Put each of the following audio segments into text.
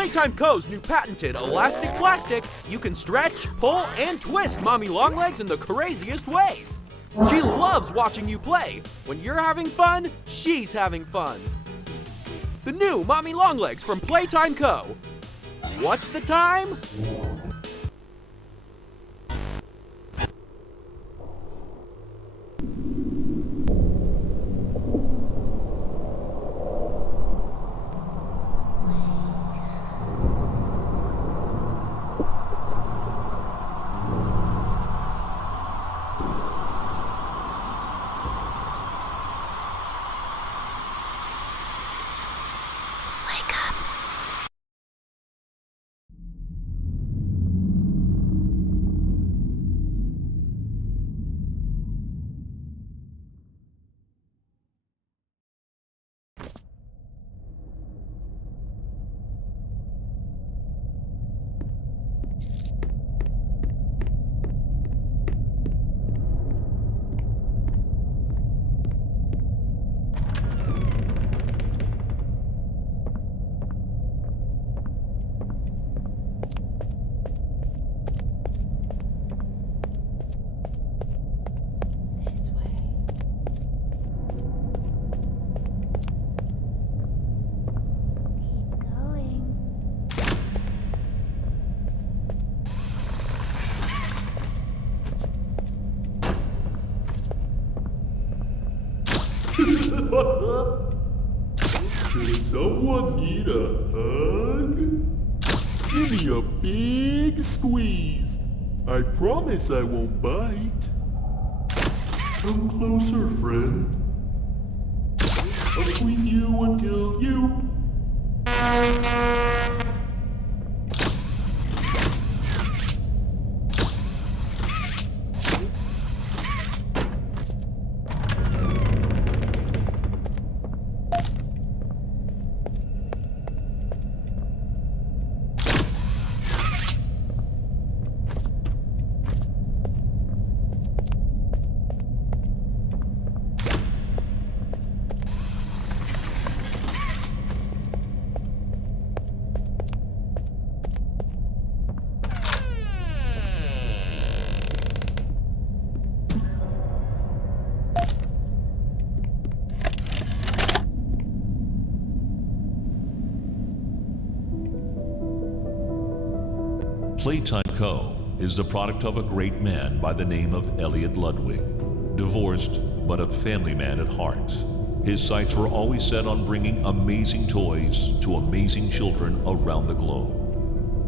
Playtime Co.'s new patented elastic plastic, you can stretch, pull, and twist Mommy Longlegs in the craziest ways. She loves watching you play. When you're having fun, she's having fun. The new Mommy Longlegs from Playtime Co. What's the time? Does someone need a hug? Give me a big squeeze. I promise I won't bite. Come closer, friend. I'll squeeze you until you... Playtime Co. is the product of a great man by the name of Elliot Ludwig. Divorced, but a family man at heart. His sights were always set on bringing amazing toys to amazing children around the globe.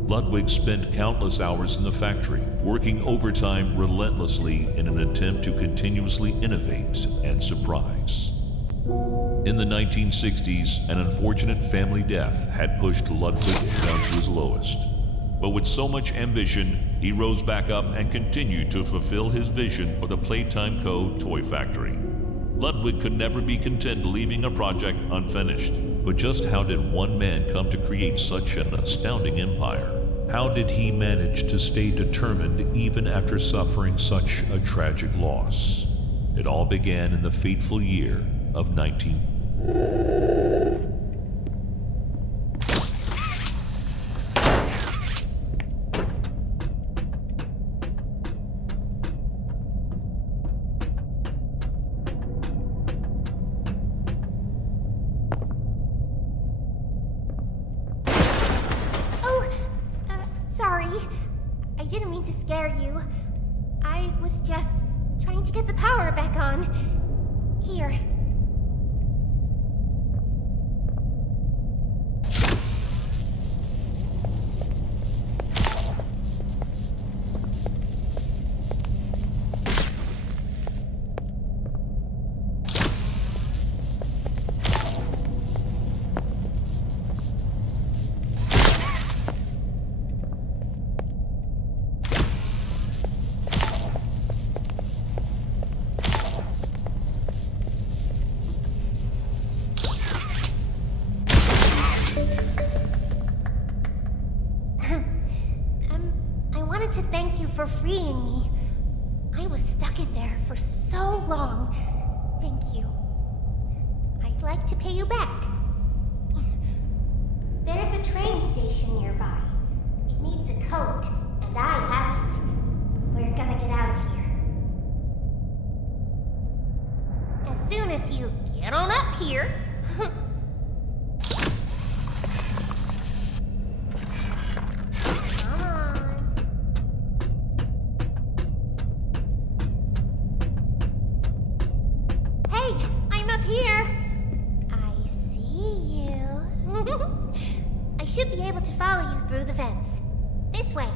Ludwig spent countless hours in the factory, working overtime relentlessly in an attempt to continuously innovate and surprise. In the 1960s, an unfortunate family death had pushed Ludwig down to his lowest. But with so much ambition, he rose back up and continued to fulfill his vision for the Playtime Co. toy factory. Ludwig could never be content leaving a project unfinished. But just how did one man come to create such an astounding empire? How did he manage to stay determined even after suffering such a tragic loss? It all began in the fateful year of 19... Sorry. I didn't mean to scare you. I was just trying to get the power back on. Here. To thank you for freeing me. I was stuck in there for so long. Thank you. I'd like to pay you back. There's a train station nearby. It needs a code, and I have it. We're gonna get out of here. As soon as you get on up here. Come on. Hey, I'm up here. I see you. I should be able to follow you through the vents. This way.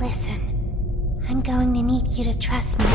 Listen, I'm going to need you to trust me.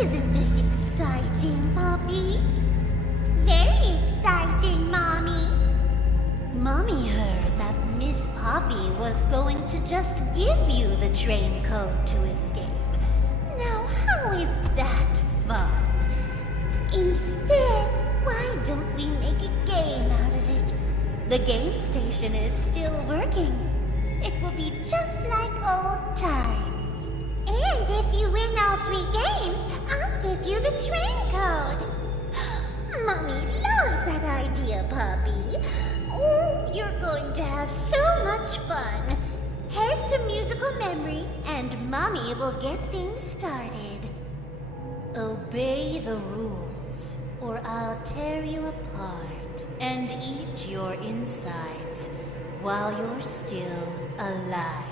Isn't this exciting, Poppy? Very exciting, Mommy. Mommy heard that Miss Poppy was going to just give you the train code to escape. Now, how is that fun? Instead, why don't we make a game out of it? The game station is still working. It will be just like old times. And if you win all 3 games, I'll give you the train code. Mommy loves that idea, Poppy. Oh, you're going to have so much fun. Head to musical memory, and Mommy will get things started. Obey the rules, or I'll tear you apart and eat your insides while you're still alive.